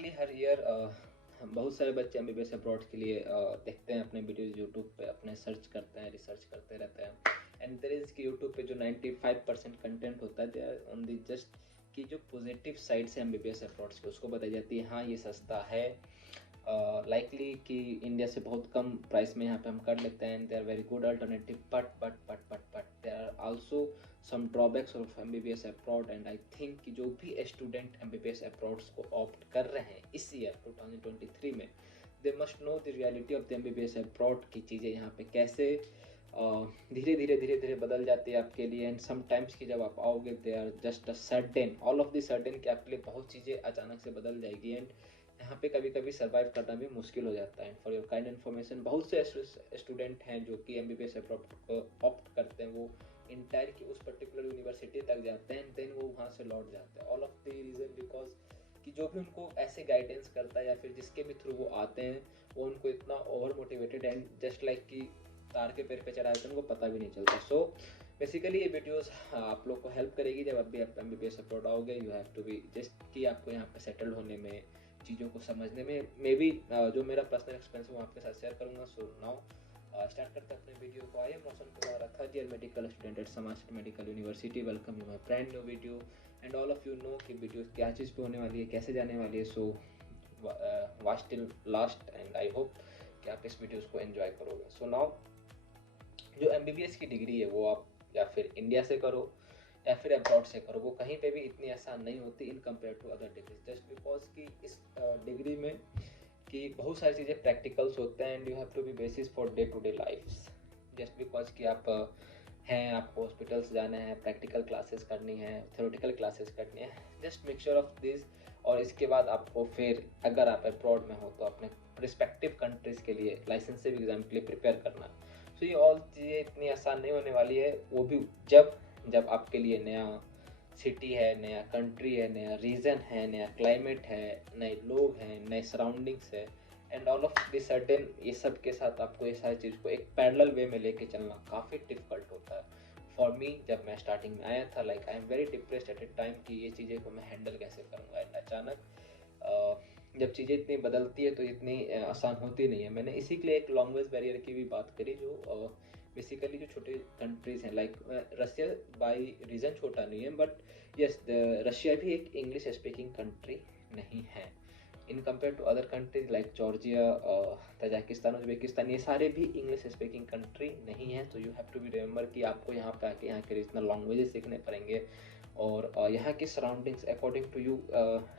Likely हर year बहुत सारे बच्चे एमबीबीएस अब्रॉड के लिए देखते हैं अपने वीडियोस यूट्यूब पे, अपने सर्च करते हैं, रिसर्च करते रहते हैं। एंड देयर इज़ कि यूट्यूब पे जो 95% कंटेंट होता है, they are on the just कि जो पॉजिटिव साइड्स है एमबीबीएस अब्रॉड्स की, उसको बताई जाती है। हाँ, ये सस्ता है, लाइकली कि इंडिया से बहुत कम प्राइस में यहाँ पे हम कर लेते हैं। They are very good alternative, but there are also some drawbacks of MBBS abroad. And I think कि जो भी स्टूडेंट एमबीबीएस अब्रॉड्स को ऑप्ट कर रहे हैं इस ईयर 2023 में, they must know the reality of the MBBS abroad की चीज़ें यहाँ पे कैसे धीरे धीरे बदल जाती है आपके लिए। एंड समटाइम्स कि जब आप आओगे, they are just a certain, all of the certain कि आपके लिए बहुत चीज़ें अचानक से बदल जाएगी। एंड यहाँ पे कभी कभी सर्वाइव करना भी मुश्किल हो जाता है। फॉर योर काइंड इन्फॉर्मेशन, बहुत से स्टूडेंट हैं जो कि एमबीबीएस ऑप्ट करते हैं, वो इंटायर की उस पर्टिकुलर यूनिवर्सिटी तक जाते हैं, देन वो वहाँ से लौट जाते हैं। All of the reason because कि जो भी उनको ऐसे गाइडेंस करता है या फिर जिसके भी थ्रू वो आते हैं, वो उनको इतना over motivated and just like कि तार के पेड़ पे चढ़ा देते हैं, उनको पता भी नहीं चलता। सो बेसिकली ये वीडियोस आप लोग को हेल्प करेगी जब आप एमबीबीएस अब्रॉड आओगे। You have to be just कि आपको यहाँ पे सेटल होने में, चीज़ों को समझने में, मे बी जो मेरा पर्सनल एक्सपीरियंस वो आपके साथ शेयर करूँगा। सो नाउ स्टार्ट करते हैं अपने वीडियो को। I am Roshan Kumar, third year medical student at Samaj medical university. Welcome you my brand new video. And all of you know कि वीडियो क्या चीज़ पे होने वाली है, कैसे जाने वाली है। So watch till last and I hope कि आप इस वीडियोज़ को एंजॉय करोगे। सो नाउ जो एमबीबीएस की डिग्री है वो आप या फिर इंडिया से करो या फिर अब्रॉड से करो, वो कहीं पे भी इतनी आसान नहीं होती in compare to other degrees. Just because कि इस डिग्री में कि बहुत सारी चीज़ें प्रैक्टिकल्स होते हैं and you have to be basis for day to day life. Just because कि आप हैं, आपको हॉस्पिटल्स जाना है, प्रैक्टिकल क्लासेस करनी है, थ्योरेटिकल क्लासेस करनी है, जस्ट मिक्सचर ऑफ दिस। और इसके बाद आपको फिर अगर आप अब्रॉड में हो तो अपने रिस्पेक्टिव कंट्रीज़ के लिए लाइसेंसिव एग्जाम के लिए प्रिपेयर करना। तो ये ऑल चीज़ें इतनी आसान नहीं होने वाली है, वो भी जब आपके लिए नया सिटी है, नया कंट्री है, नया रीजन है, नया क्लाइमेट है, नए लोग हैं, नए सराउंडिंग्स है। And all of the sudden ये सब के साथ आपको ये सारी चीज़ को एक पैरेलल वे में लेके चलना काफ़ी डिफिकल्ट होता है। फॉर मी, जब मैं स्टार्टिंग में आया था, like I am very depressed at a time कि ये चीज़ें को मैं हैंडल कैसे करूँगा। एंड अचानक जब चीज़ें इतनी बदलती है तो इतनी आसान होती नहीं है। मैंने इसी के लिए एक लैंग्वेज बैरियर की भी बात करी, जो बेसिकली जो छोटे कंट्रीज़ हैं, लाइक रशिया बाई रीज़न छोटा नहीं है, बट यस रशिया भी एक इंग्लिश स्पीकिंग कंट्री नहीं है in compare to other countries like Georgia, Tajikistan, Uzbekistan. ये सारे भी इंग्लिश स्पीकिंग कंट्री नहीं है। तो you have to be remember कि आपको यहाँ पे आके यहाँ के रीजनल लैंग्वेजेस सीखने पड़ेंगे और यहाँ की सराउंडिंग्स अकॉर्डिंग टू यू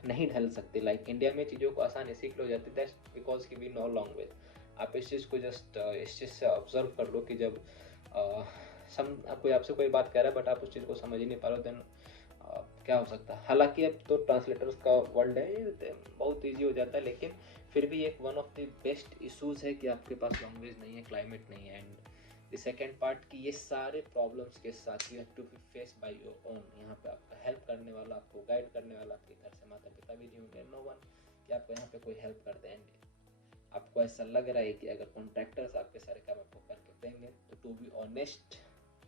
नहीं ढल सकती। लाइक इंडिया में चीज़ों को आसानी सीख लो जाती, दैट्स बिकॉज की वी नो लैंग्वेज। आप इस चीज़ को जस्ट इस चीज़ से ऑब्जर्व कर लो कि जब कोई आपसे कोई बात कह रहा है बट आप उस चीज़ को समझ ही नहीं पा रहे हो, देन क्या हो सकता है। हालांकि अब तो ट्रांसलेटर्स का वर्ल्ड है, बहुत ईजी हो जाता है, लेकिन फिर भी एक one of the best issues है कि आपके पास लैंग्वेज नहीं है, क्लाइमेट नहीं है। एंड द सेकेंड पार्ट कि ये सारे प्रॉब्लम्स के साथ you have to be face by your own. यहाँ पे आपका हेल्प करने वाला, आपको गाइड करने वाला आपके घर से माता पिता भी नहीं होंगे, नो वन कि आपको यहाँ पे कोई हेल्प कर देंगे। आपको ऐसा लग रहा है कि अगर कॉन्ट्रैक्टर्स आपके सारे काम आपको करके देंगे तो टू बी ऑनेस्ट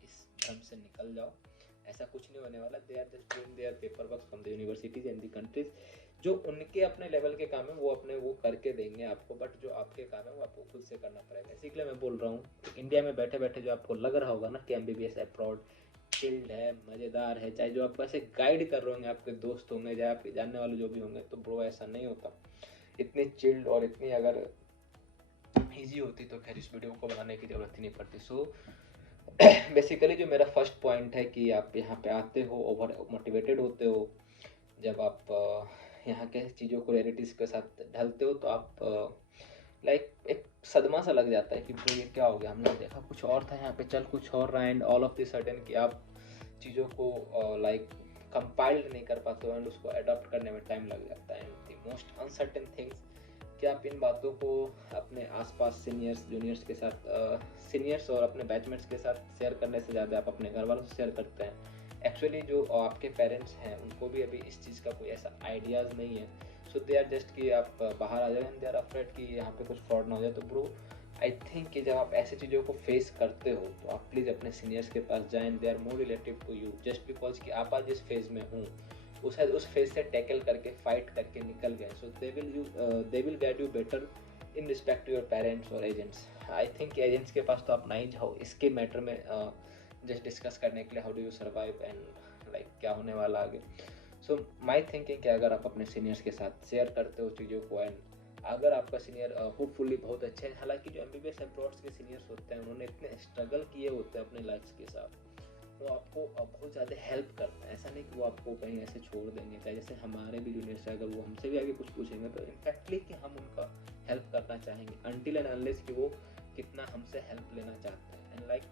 इस भ्रम से निकल जाओ, ऐसा कुछ नहीं होने वाला। They are just doing their paper work from the universities and the countries. जो उनके अपने लेवल के काम है वो अपने वो करके देंगे आपको, बट जो आपके काम है वो आपको खुद से करना पड़ेगा। इसीलिए मैं बोल रहा हूँ इंडिया में बैठे बैठे जो आपको लग रहा होगा ना कि एमबीबीएस अब्रॉड चिल्ड है, मज़ेदार है, चाहे जो आपको ऐसे गाइड कर रहे होंगे, आपके दोस्त होंगे, चाहे आपके जानने वाले जो भी होंगे, तो ब्रो ऐसा नहीं होता। इतनी चिल्ड और इतनी अगर ईजी होती तो खैर इस वीडियो को बनाने की ज़रूरत ही नहीं पड़ती। सो बेसिकली जो मेरा फर्स्ट पॉइंट है कि आप यहाँ पे आते हो, ओवर मोटिवेटेड होते हो, जब आप यहाँ के चीज़ों को रियलिटीज़ के साथ ढलते हो तो आप लाइक एक सदमा सा लग जाता है कि ब्रो ये क्या हो गया, हमने देखा कुछ और था, यहाँ पे चल कुछ और रहा। And all of the sudden कि आप चीज़ों को लाइक कंपाइल्ड नहीं कर पाते हो एंड उसको अडॉप्ट करने में टाइम लग जाता है। And the most uncertain things कि आप इन बातों को अपने आसपास सीनियर्स जूनियर्स के साथ, सीनियर्स और अपने बैचमेट्स के साथ शेयर करने से ज़्यादा आप अपने घर वालों से शेयर करते हैं। एक्चुअली जो आपके पेरेंट्स हैं उनको भी अभी इस चीज़ का कोई ऐसा आइडियाज़ नहीं है। सो दे आर जस्ट कि आप बाहर आ जाए एंड दे आर अफ्रेड कि यहाँ पे कुछ फ्रॉड ना हो जाए। तो ब्रो आई थिंक कि जब आप ऐसी चीज़ों को फेस करते हो तो आप प्लीज़ अपने सीनियर्स के पास जाएं, they are more relative to you. Just because कि आप आज जिस फेज़ में हूँ वो शायद उस फेज से टैकल करके फाइट करके निकल गए, so they will guide you better in respect to your parents और एजेंट्स। आई थिंक एजेंट्स के पास तो आप ना ही जाओ इसके मैटर में जस्ट डिस्कस करने के लिए how do you survive and like क्या होने वाला आगे। सो माई थिंकिंग कि अगर आप अपने सीनियर्स के साथ शेयर करते हो चीज़ों को, एंड अगर आपका सीनियर होपफुली बहुत अच्छे हैं, हालांकि जो MBBS अब्रॉड्स के सीनियर्स होते हैं उन्होंने इतने स्ट्रगल किए होते हैं अपने लाइफ के साथ, वो आपको बहुत ज़्यादा हेल्प करते हैं। ऐसा नहीं कि वो आपको कहीं ऐसे छोड़ देंगे, चाहे जैसे हमारे भी जूनियर्स हैं, अगर वो हमसे भी आगे कुछ पूछेंगे तो इनफैक्टली कि हम उनका हेल्प करना चाहेंगे अनटिल एंड अनलेस कि वो कितना हमसे हेल्प लेना चाहते हैं। एंड लाइक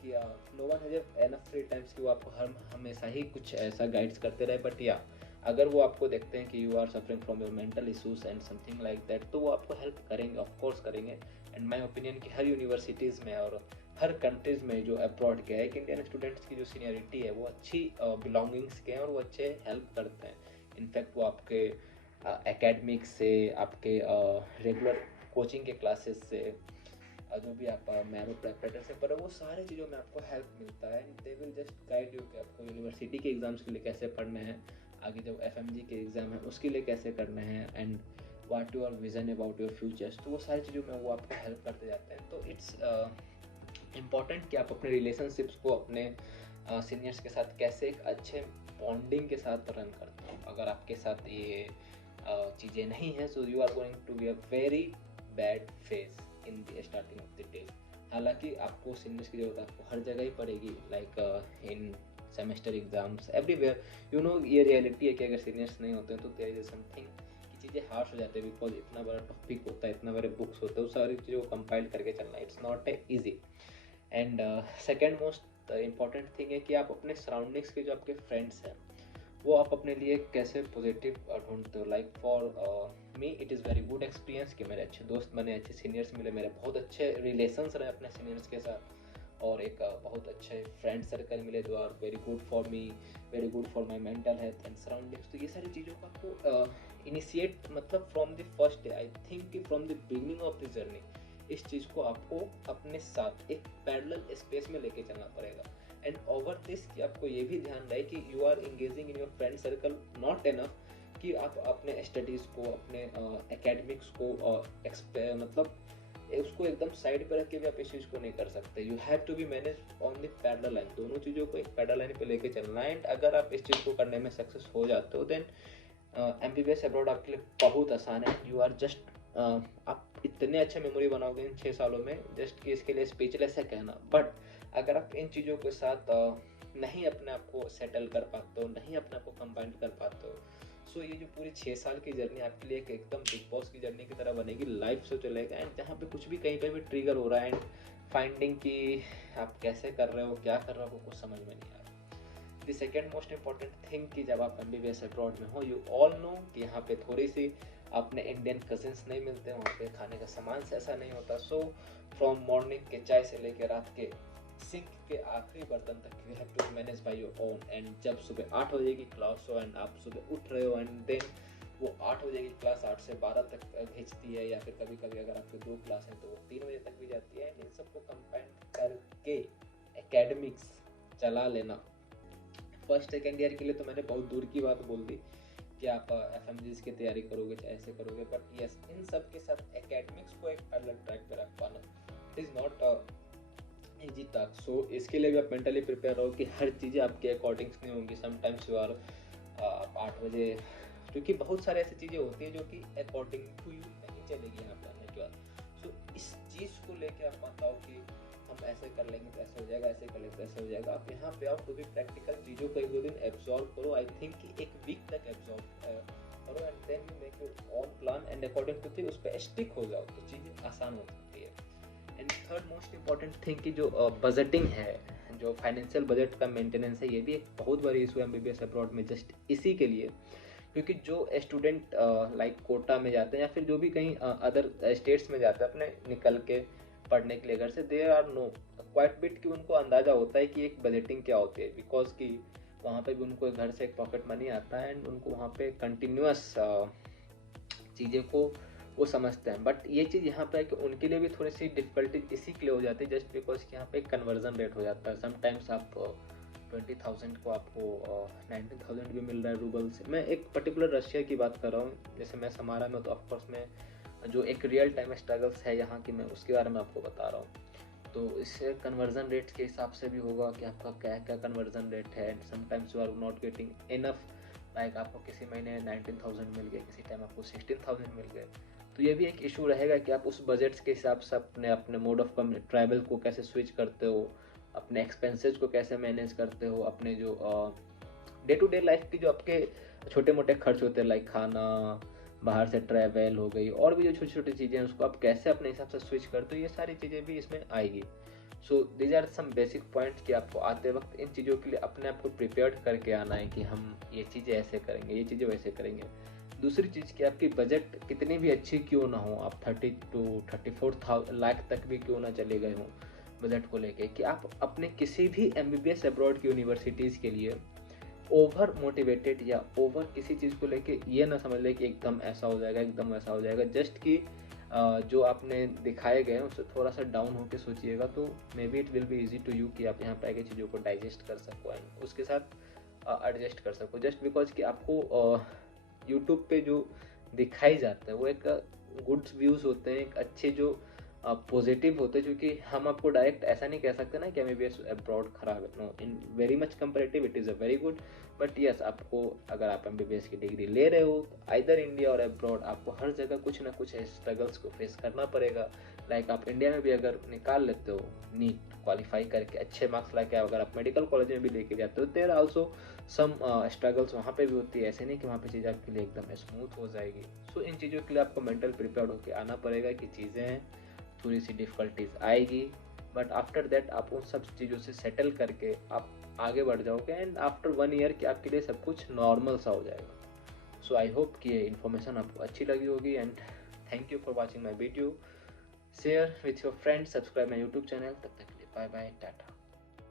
कि no one has enough free times कि वो आपको हमेशा ही कुछ ऐसा गाइड्स करते रहे, बट या अगर वो आपको देखते हैं कि you are suffering from your mental issues and something like that, तो वो आपको हेल्प करेंगे, ऑफ कोर्स करेंगे। एंड माय ओपिनियन कि हर यूनिवर्सिटीज़ में और हर कंट्रीज़ में जो अब्रॉड के है कि इंडियन स्टूडेंट्स की जो सीनियरिटी है वो अच्छी बिलोंगिंग्स के हैं और वो अच्छे हेल्प करते हैं। इनफैक्ट वो आपके एकेडमिक्स से, आपके रेगुलर कोचिंग के क्लासेस से, जो भी आप मैरो प्रेपरेटर से पढ़ो, वो सारे चीज़ों में आपको हेल्प मिलता है। And they will just guide you कि आपको यूनिवर्सिटी के एग्ज़ाम्स के लिए कैसे पढ़ने हैं, आगे जब FMG के एग्ज़ाम है उसके लिए कैसे करने हैं, and what your vision about your futures, तो वो सारी चीज़ों में वो आपको हेल्प करते जाते हैं। तो इट्स इम्पॉर्टेंट कि आप अपने रिलेशनशिप्स को अपने सीनियर्स के साथ कैसे एक अच्छे बॉन्डिंग के साथ रन करते हो। अगर आपके साथ ये चीज़ें नहीं हैं, so you are going to be a very bad phase in the starting of the day. हालांकि आपको सीनियर्स की ज़रूरत आपको हर जगह ही पड़ेगी, like in semester exams everywhere, you know ये रियलिटी है कि अगर सीनियर्स नहीं होते हैं तो देयर इज समथिंग कि चीज़ें हार्श हो जाती है, बिकॉज इतना बड़ा टॉपिक होता है, इतना बड़े बुक्स होते हैं, उस सारी चीज़ों को कंपाइल करके चलना it's not a easy. And second most important thing है कि आप अपने सराउंडिंग्स के जो आपके फ्रेंड्स हैं वो आप अपने लिए कैसे पॉजिटिव ढूंढते हो। Like for me it is very good experience कि मेरे अच्छे दोस्त बने, अच्छे सीनियर्स मिले, मेरे बहुत अच्छे रिलेशंस रहे अपने सीनियर्स के साथ, और एक बहुत अच्छे फ्रेंड सर्कल मिले जो are very good for me, very good for my mental health and surroundings. तो ये सारी चीज़ों को आपको इनिशिएट मतलब from the first day, I think कि from the beginning of the journey इस चीज़ को आपको अपने साथ एक पैरेलल स्पेस में लेके चलना पड़ेगा। एंड ओवर दिस कि आपको ये भी ध्यान रहे कि you are engaging in your friend circle not enough कि आप अपने स्टडीज़ को, अपने एकेडमिक्स को मतलब उसको एकदम साइड पे रख के भी आप इस चीज़ को नहीं कर सकते। You have to be manage on the parallel line, दोनों चीज़ों को एक पैरेलल लाइन पे लेके चलना है। एंड अगर आप इस चीज़ को करने में सक्सेस हो जाते हो देन MBBS अब्रॉड आपके लिए बहुत आसान है। यू आर जस्ट आप इतने अच्छे मेमोरी बनाओगे इन 6 सालों में जस्ट कि इसके लिए स्पीचलेस है कहना। बट अगर आप इन चीज़ों के साथ नहीं अपने आप को सेटल कर पाते हो, नहीं अपने आप को कंबाइन कर पाते हो, सो ये जो पूरी 6 साल की जर्नी आपके लिए एक एकदम बिग बॉस की जर्नी की तरह बनेगी, लाइफ से चलेगा। एंड जहाँ पे कुछ भी कहीं पे भी ट्रिगर हो रहा है एंड फाइंडिंग कि आप कैसे कर रहे हो, क्या कर रहे हो, कुछ समझ में नहीं आ रहा। The second most important thing कि जब आप MBBS अब्रॉड में हो, यू ऑल नो कि यहाँ पे थोड़ी सी अपने इंडियन कजिन्स नहीं मिलते, वहाँ पे खाने का सामान से ऐसा नहीं होता। सो फ्रॉम मॉर्निंग के चाय से लेकर रात के सिंक के आखिरी बर्तन तक you have to manage by your own. And जब सुबह 8 बजे की क्लास हो एंड आप सुबह उठ रहे हो एंड देन वो 8 बजे की क्लास 8 से 12 तक भेजती है, या फिर कभी कभी अगर आपके 2 क्लास हैं तो वो 3 बजे तक भी जाती है। इन सबको कंबाइन करके एकेडमिक्स चला लेना फर्स्ट सेकेंड ईयर के लिए तो मैंने बहुत दूर की बात बोल दी कि आप FMGs की तैयारी करोगे चाहे ऐसे करोगे, बट यस इन सब के साथ एकेडमिक्स को एक अलग ट्रैक पे रख पाना it is not easy task. So इसके लिए भी आप मेंटली प्रिपेयर रहो कि हर चीज़ें आपके अकॉर्डिंग्स नहीं होंगी। समटाइम्स यू आर 8 बजे, क्योंकि बहुत सारी ऐसी चीज़ें होती हैं जो कि अकॉर्डिंग टू यू नहीं चलेगी यहाँ पे आने के बाद। सो इस चीज़ को लेके आप मत आओ कि हम ऐसे कर लेंगे तो ऐसे हो जाएगा, ऐसे कर लेंगे तो ऐसे हो जाएगा। आप यहाँ पे आओ तो भी प्रैक्टिकल चीज़ों को 1-2 दिन एब्जॉर्व करो, आई थिंक कि 1 वीक तक एब्जॉर्व करो and then you make your own plan and according to thing उस पर स्टिक हो जाओ तो चीज़ें आसान हो सकती है। And third most important thing कि जो बजटिंग है, जो फाइनेंशियल बजट का मेंटेनेंस है, ये भी एक बहुत बड़ी इशू है MBBS अब्रॉड में जस्ट इसी के लिए, क्योंकि जो स्टूडेंट लाइक कोटा में जाते हैं या फिर जो भी कहीं अदर स्टेट्स में जाते हैं अपने निकल के पढ़ने के लिए घर से, there are no quite bit कि उनको अंदाज़ा होता है कि एक बजटिंग क्या होती है, बिकॉज कि वहाँ पे भी उनको घर से एक पॉकेट मनी आता है एंड उनको वहाँ पे कंटिन्यूस चीज़ें को वो समझते हैं। बट ये चीज़ यहाँ पे है कि उनके लिए भी थोड़ी सी डिफिकल्टी इसी के लिए हो जाती है जस्ट बिकॉज कि यहाँ पे कन्वर्जन रेट हो जाता है। समटाइम्स आप 20,000 को आपको 19,000 भी मिल रहा है रूबल से। मैं एक पर्टिकुलर रशिया की बात कर रहा हूँ, जैसे मैं समारा में, तो ऑफकोर्स मैं जो एक रियल टाइम स्ट्रगल्स है यहाँ की, मैं उसके बारे में आपको बता रहा हूँ। तो इससे कन्वर्जन रेट के हिसाब से भी होगा कि आपका क्या क्या कन्वर्जन रेट है। Sometimes you are not getting enough, like आपको किसी महीने 19,000 मिल गए, किसी टाइम आपको 16,000 मिल गए। तो ये भी एक इशू रहेगा कि आप उस बजट्स के हिसाब से अपने अपने मोड ऑफ ट्रैवल को कैसे स्विच करते हो, अपने एक्सपेंसेस को कैसे मैनेज करते हो, अपने जो डे टू डे लाइफ की जो आपके छोटे मोटे खर्च होते हैं, लाइक खाना, बाहर से ट्रैवल हो गई, और भी जो छोटी छोटी चीज़ें हैं उसको आप कैसे अपने हिसाब से स्विच करते हो, ये सारी चीज़ें भी इसमें आएगी। So these are some basic points कि आपको आते वक्त इन चीज़ों के लिए अपने आप को प्रिपेयर्ड करके आना है कि हम ये चीज़ें ऐसे करेंगे, ये चीज़ें वैसे करेंगे। दूसरी चीज़ कि आपकी बजट कितनी भी अच्छी क्यों ना हो, आप 30 to 34 लाख तक भी क्यों ना चले गए हों बजट को लेके, कि आप अपने किसी भी MBBS अब्रॉड की यूनिवर्सिटीज़ के लिए ओवर मोटिवेटेड या ओवर किसी चीज़ को लेके ये ना समझ ले कि एकदम ऐसा हो जाएगा, एकदम वैसा हो जाएगा। जस्ट कि जो आपने दिखाए गए हैं उससे थोड़ा सा डाउन होकर सोचिएगा, तो maybe it will be easy to you कि आप यहाँ पे आके चीज़ों को डाइजेस्ट कर सको एंड उसके साथ एडजस्ट कर सको। जस्ट बिकॉज कि आपको यूट्यूब पे जो दिखाई जाता है वो एक गुड व्यूज़ होते हैं, एक अच्छे जो पॉजिटिव होते हैं, क्योंकि हम आपको डायरेक्ट ऐसा नहीं कह सकते ना कि MBBS अब्रॉड खराब है। No, in very much comparative it is a very good. But yes, आपको अगर आप MBBS की डिग्री ले रहे हो आइदर इंडिया और अब्रॉड, आपको हर जगह कुछ ना कुछ स्ट्रगल्स को फेस करना पड़ेगा। लाइक आप इंडिया में भी अगर निकाल लेते हो नीट क्वालिफाई करके अच्छे मार्क्स ला के, अगर आप मेडिकल कॉलेज में भी लेके जाते हो, देयर आल्सो सम स्ट्रगल्स वहाँ पे भी होती है। ऐसे नहीं कि वहाँ पे चीज़ें आपके लिए एकदम स्मूथ हो जाएगी। सो इन चीज़ों के लिए आपको मेंटल प्रिपेयर्ड होकर आना पड़ेगा कि चीज़ें थोड़ी सी डिफ़िकल्टीज आएगी, बट आफ्टर दैट आप उन सब चीज़ों से सेटल करके आप आगे बढ़ जाओगे एंड आफ्टर 1 ईयर कि आपके लिए सब कुछ नॉर्मल सा हो जाएगा। सो आई होप कि ये इन्फॉर्मेशन आपको अच्छी लगी होगी and thank you for watching my video. Share with your friends, subscribe my YouTube channel. तब तक के लिए बाय बाय, टाटा।